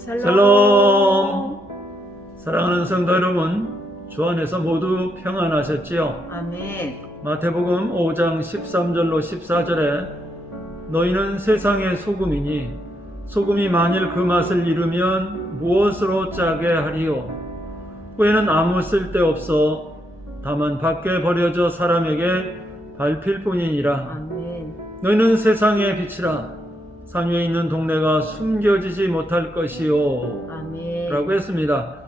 샬롬. 사랑하는 성도 여러분, 주 안에서 모두 평안하셨지요? 아멘. 마태복음 5장 13절로 14절에 너희는 세상의 소금이니 소금이 만일 그 맛을 잃으면 무엇으로 짜게 하리요? 후에는 아무 쓸데없어 다만 밖에 버려져 사람에게 밟힐 뿐이니라. 아멘. 너희는 세상의 빛이라. 산 위에 있는 동네가 숨겨지지 못할 것이요 아멘. 라고 했습니다.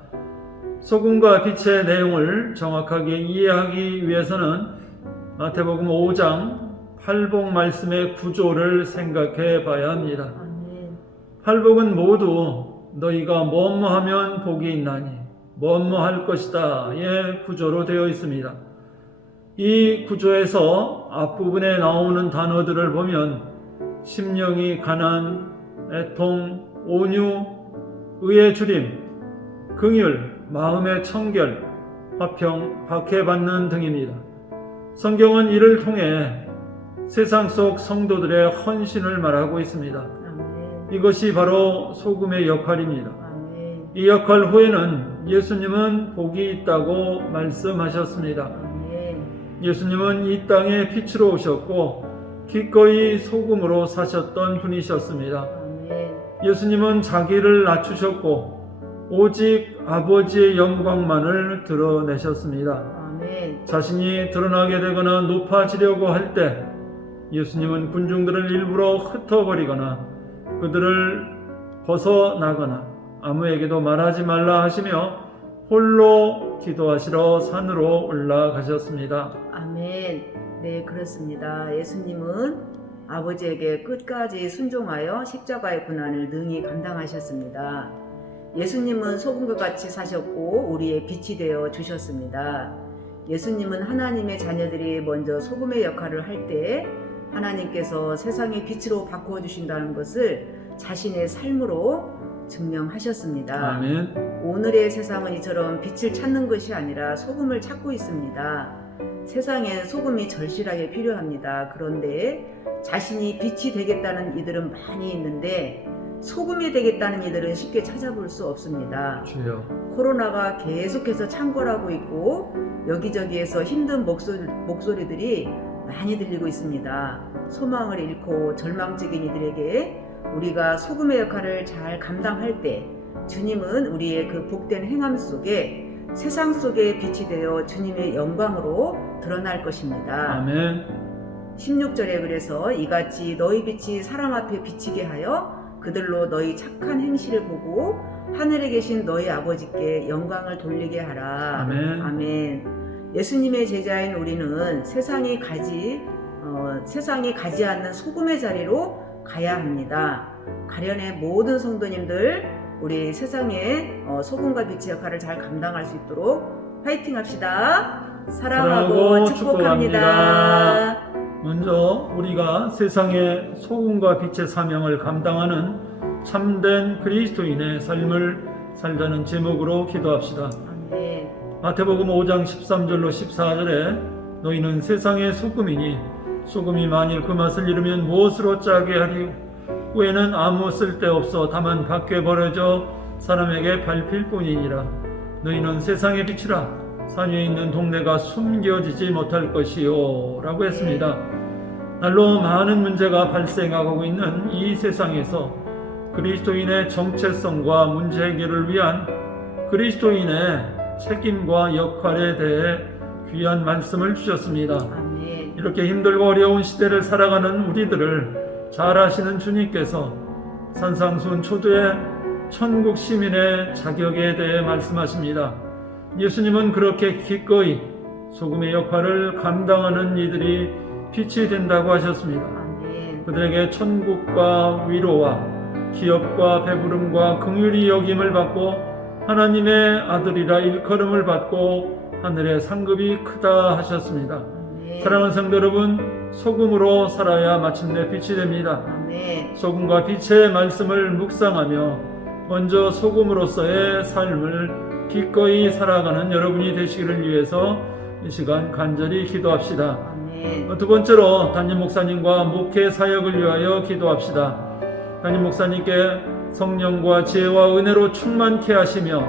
소금과 빛의 내용을 정확하게 이해하기 위해서는 마태복음 5장 팔복 말씀의 구조를 생각해 봐야 합니다. 아멘. 팔복은 모두 너희가 뭐뭐하면 복이 있나니 뭐뭐할 것이다의 구조로 되어 있습니다. 이 구조에서 앞부분에 나오는 단어들을 보면 심령이 가난, 애통, 온유, 의의 주림, 긍휼, 마음의 청결, 화평, 박해받는 등입니다. 성경은 이를 통해 세상 속 성도들의 헌신을 말하고 있습니다. 아멘. 이것이 바로 소금의 역할입니다. 아멘. 이 역할 후에는 예수님은 복이 있다고 말씀하셨습니다. 아멘. 예수님은 이 땅에 빛으로 오셨고 기꺼이 소금으로 사셨던 분이셨습니다. 아멘. 예수님은 자기를 낮추셨고 오직 아버지의 영광만을 드러내셨습니다. 아멘. 자신이 드러나게 되거나 높아지려고 할 때 예수님은 군중들을 일부러 흩어버리거나 그들을 벗어나거나 아무에게도 말하지 말라 하시며 홀로 기도하시러 산으로 올라가셨습니다. 아멘. 네, 그렇습니다. 예수님은 아버지에게 끝까지 순종하여 십자가의 고난을 능히 감당하셨습니다. 예수님은 소금과 같이 사셨고 우리의 빛이 되어 주셨습니다. 예수님은 하나님의 자녀들이 먼저 소금의 역할을 할 때 하나님께서 세상의 빛으로 바꿔주신다는 것을 자신의 삶으로 증명하셨습니다. 아멘. 오늘의 세상은 이처럼 빛을 찾는 것이 아니라 소금을 찾고 있습니다. 세상엔 소금이 절실하게 필요합니다. 그런데 자신이 빛이 되겠다는 이들은 많이 있는데 소금이 되겠다는 이들은 쉽게 찾아볼 수 없습니다. 주여. 코로나가 계속해서 창궐하고 있고 여기저기에서 힘든 목소리들이 많이 들리고 있습니다. 소망을 잃고 절망적인 이들에게 우리가 소금의 역할을 잘 감당할 때 주님은 우리의 그 복된 행함 속에 세상 속에 빛이 되어 주님의 영광으로 드러날 것입니다. 아멘. 16절에 그래서 이같이 너희 빛이 사람 앞에 비치게 하여 그들로 너희 착한 행실을 보고 하늘에 계신 너희 아버지께 영광을 돌리게 하라. 아멘. 아멘. 예수님의 제자인 우리는 세상이 가지 않는 소금의 자리로 가야 합니다. 가련의 모든 성도님들 우리 세상에 소금과 빛의 역할을 잘 감당할 수 있도록 파이팅 합시다. 사랑하고 축복합니다. 먼저 우리가 세상의 소금과 빛의 사명을 감당하는 참된 그리스도인의 삶을 살자는 제목으로 기도합시다. 아멘. 마태복음 5장 13절로 14절에 너희는 세상의 소금이니 소금이 만일 그 맛을 잃으면 무엇으로 짜게 하리요? 후에는 아무 쓸데없어 다만 밖에 버려져 사람에게 밟힐 뿐이니라. 너희는 세상의 빛이라. 산 위에 있는 동네가 숨겨지지 못할 것이요 라고 했습니다. 날로 많은 문제가 발생하고 있는 이 세상에서 그리스도인의 정체성과 문제 해결을 위한 그리스도인의 책임과 역할에 대해 귀한 말씀을 주셨습니다. 아멘. 이렇게 힘들고 어려운 시대를 살아가는 우리들을 잘 아시는 주님께서 산상수훈 초두의 천국 시민의 자격에 대해 말씀하십니다. 예수님은 그렇게 기꺼이 소금의 역할을 감당하는 이들이 빛이 된다고 하셨습니다. 아멘. 그들에게 천국과 위로와 기업과 배부름과 긍휼히 여김을 받고 하나님의 아들이라 일컬음을 받고 하늘의 상급이 크다 하셨습니다. 아멘. 사랑하는 성도 여러분, 소금으로 살아야 마침내 빛이 됩니다. 아멘. 소금과 빛의 말씀을 묵상하며 먼저 소금으로서의 삶을 기꺼이 살아가는 여러분이 되시기를 위해서 이 시간 간절히 기도합시다. 아멘. 두 번째로 담임 목사님과 목회 사역을 위하여 기도합시다. 담임 목사님께 성령과 지혜와 은혜로 충만케 하시며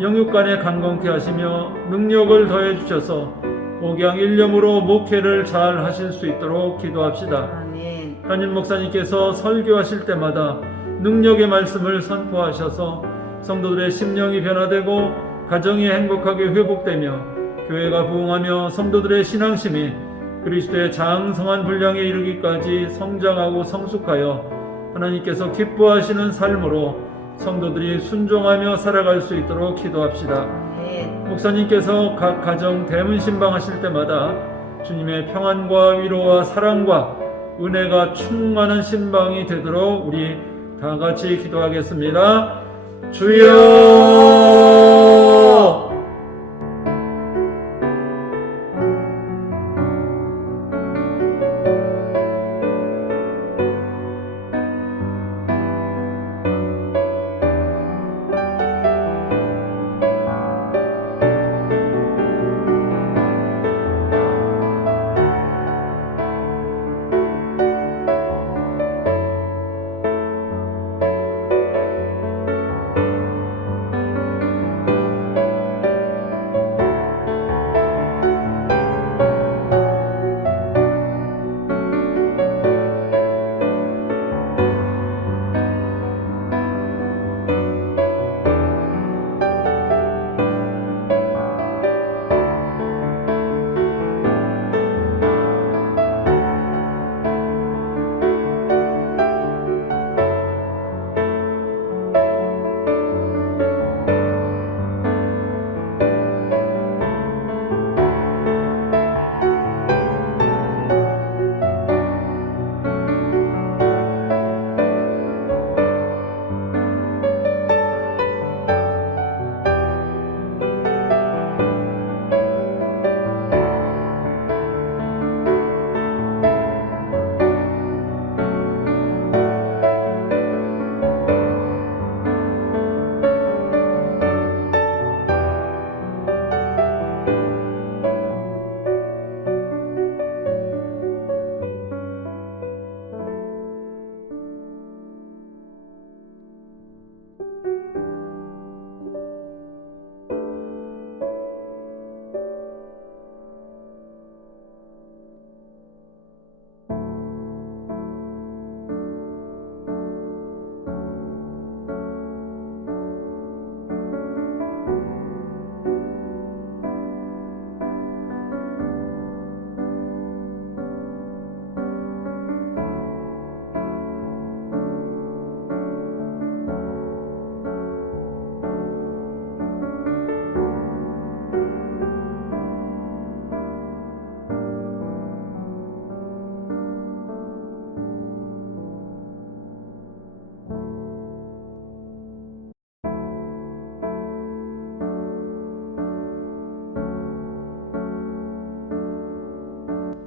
영육간에 강건케 하시며 능력을 더해 주셔서 복양 일념으로 목회를 잘 하실 수 있도록 기도합시다. 아멘. 담임 목사님께서 설교하실 때마다 능력의 말씀을 선포하셔서 성도들의 심령이 변화되고 가정이 행복하게 회복되며 교회가 부흥하며 성도들의 신앙심이 그리스도의 장성한 분량에 이르기까지 성장하고 성숙하여 하나님께서 기뻐하시는 삶으로 성도들이 순종하며 살아갈 수 있도록 기도합시다. 아멘. 목사님께서 각 가정 대문 신방하실 때마다 주님의 평안과 위로와 사랑과 은혜가 충만한 신방이 되도록 우리 다 같이 기도하겠습니다. 주여!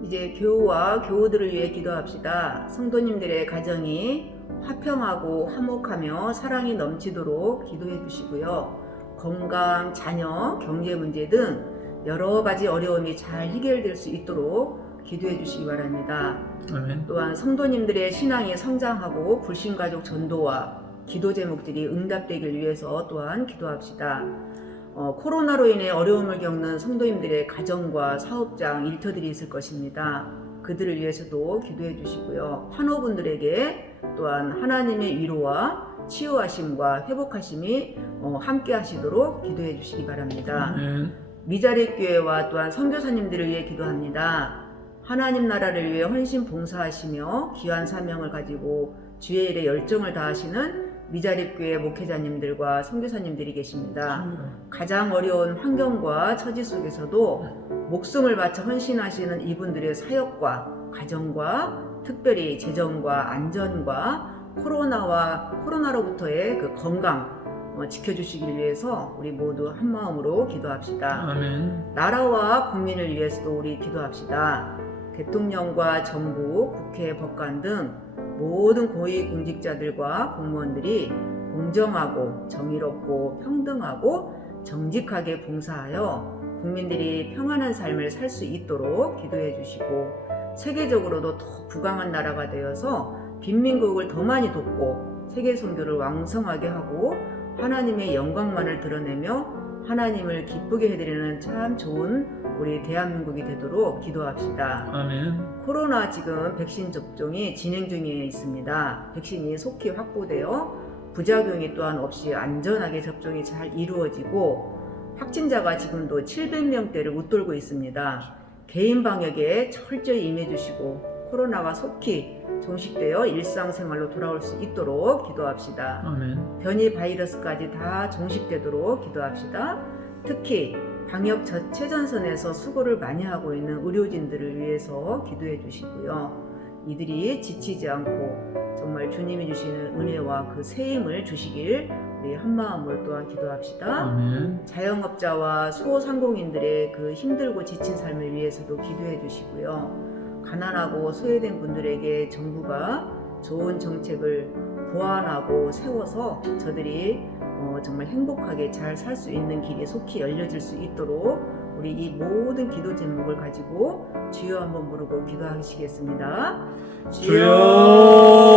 이제 교우와 교우들을 위해 기도합시다. 성도님들의 가정이 화평하고 화목하며 사랑이 넘치도록 기도해 주시고요. 건강, 자녀, 경제 문제 등 여러 가지 어려움이 잘 해결될 수 있도록 기도해 주시기 바랍니다. 아멘. 또한 성도님들의 신앙이 성장하고 불신가족 전도와 기도 제목들이 응답되길 위해서 또한 기도합시다. 코로나로 인해 어려움을 겪는 성도님들의 가정과 사업장, 일터들이 있을 것입니다. 그들을 위해서도 기도해 주시고요. 환우분들에게 또한 하나님의 위로와 치유하심과 회복하심이 함께 하시도록 기도해 주시기 바랍니다. 아멘. 미자립 교회와 또한 선교사님들을 위해 기도합니다. 하나님 나라를 위해 헌신 봉사하시며 귀한 사명을 가지고 주의 일에 열정을 다하시는 미자립 교회 목회자님들과 선교사님들이 계십니다. 가장 어려운 환경과 처지 속에서도 목숨을 바쳐 헌신하시는 이분들의 사역과 가정과 특별히 재정과 안전과 코로나로부터의 그 건강 지켜주시길 위해서 우리 모두 한 마음으로 기도합시다. 아멘. 나라와 국민을 위해서도 우리 기도합시다. 대통령과 정부, 국회, 법관 등 모든 고위공직자들과 공무원들이 공정하고 정의롭고 평등하고 정직하게 봉사하여 국민들이 평안한 삶을 살 수 있도록 기도해 주시고 세계적으로도 더 부강한 나라가 되어서 빈민국을 더 많이 돕고 세계 선교를 왕성하게 하고 하나님의 영광만을 드러내며 하나님을 기쁘게 해드리는 참 좋은 우리 대한민국이 되도록 기도합시다. 아멘. 코로나 지금 백신 접종이 진행 중에 있습니다. 백신이 속히 확보되어 부작용이 또한 없이 안전하게 접종이 잘 이루어지고 확진자가 지금도 700명대를 웃돌고 있습니다. 개인 방역에 철저히 임해주시고 코로나가 속히 종식되어 일상생활로 돌아올 수 있도록 기도합시다. 아멘. 변이 바이러스까지 다 종식되도록 기도합시다. 특히 방역 최전선에서 수고를 많이 하고 있는 의료진들을 위해서 기도해 주시고요. 이들이 지치지 않고 정말 주님이 주시는 은혜와 그 새 힘을 주시길 우리 한마음으로 또한 기도합시다. 아멘. 자영업자와 소상공인들의 그 힘들고 지친 삶을 위해서도 기도해 주시고요. 가난하고 소외된 분들에게 정부가 좋은 정책을 보완하고 세워서 저들이 정말 행복하게 잘 살 수 있는 길이 속히 열려질 수 있도록 우리 이 모든 기도 제목을 가지고 주여 한번 부르고 기도하시겠습니다. 주여.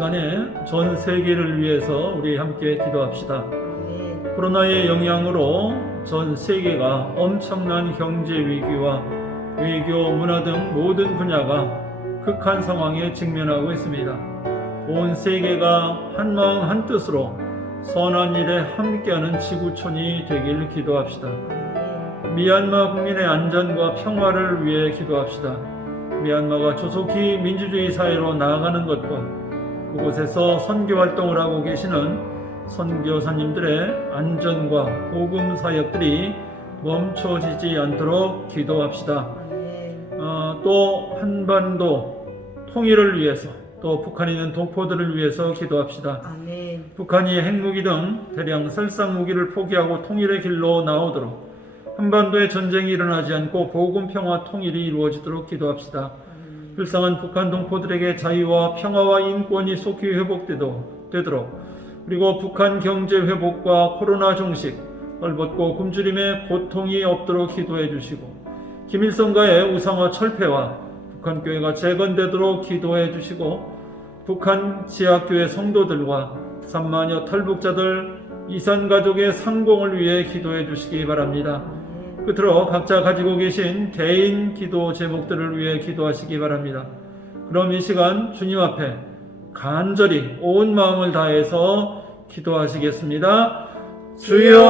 시간에 전 세계를 위해서 우리 함께 기도합시다. 아멘. 코로나의 영향으로 전 세계가 엄청난 경제 위기와 외교, 문화 등 모든 분야가 극한 상황에 직면하고 있습니다. 온 세계가 한마음 한뜻으로 선한 일에 함께하는 지구촌이 되길 기도합시다. 미얀마 국민의 안전과 평화를 위해 기도합시다. 미얀마가 조속히 민주주의 사회로 나아가는 것과 그곳에서 선교 활동을 하고 계시는 선교사님들의 안전과 복음 사역들이 멈춰지지 않도록 기도합시다. 또 한반도 통일을 위해서, 또 북한에 있는 동포들을 위해서 기도합시다. 아멘. 북한이 핵무기 등 대량 살상 무기를 포기하고 통일의 길로 나오도록, 한반도에 전쟁이 일어나지 않고 복음, 평화, 통일이 이루어지도록 기도합시다. 불쌍한 북한 동포들에게 자유와 평화와 인권이 속히 회복되도록, 그리고 북한 경제 회복과 코로나 종식, 헐벗고 굶주림의 고통이 없도록 기도해 주시고, 김일성가의 우상화 철폐와 북한 교회가 재건되도록 기도해 주시고, 북한 지하교회 성도들과 3만여 탈북자들, 이산 가족의 상공을 위해 기도해 주시기 바랍니다. 끝으로 각자 가지고 계신 개인 기도 제목들을 위해 기도하시기 바랍니다. 그럼 이 시간 주님 앞에 간절히 온 마음을 다해서 기도하시겠습니다. 주여!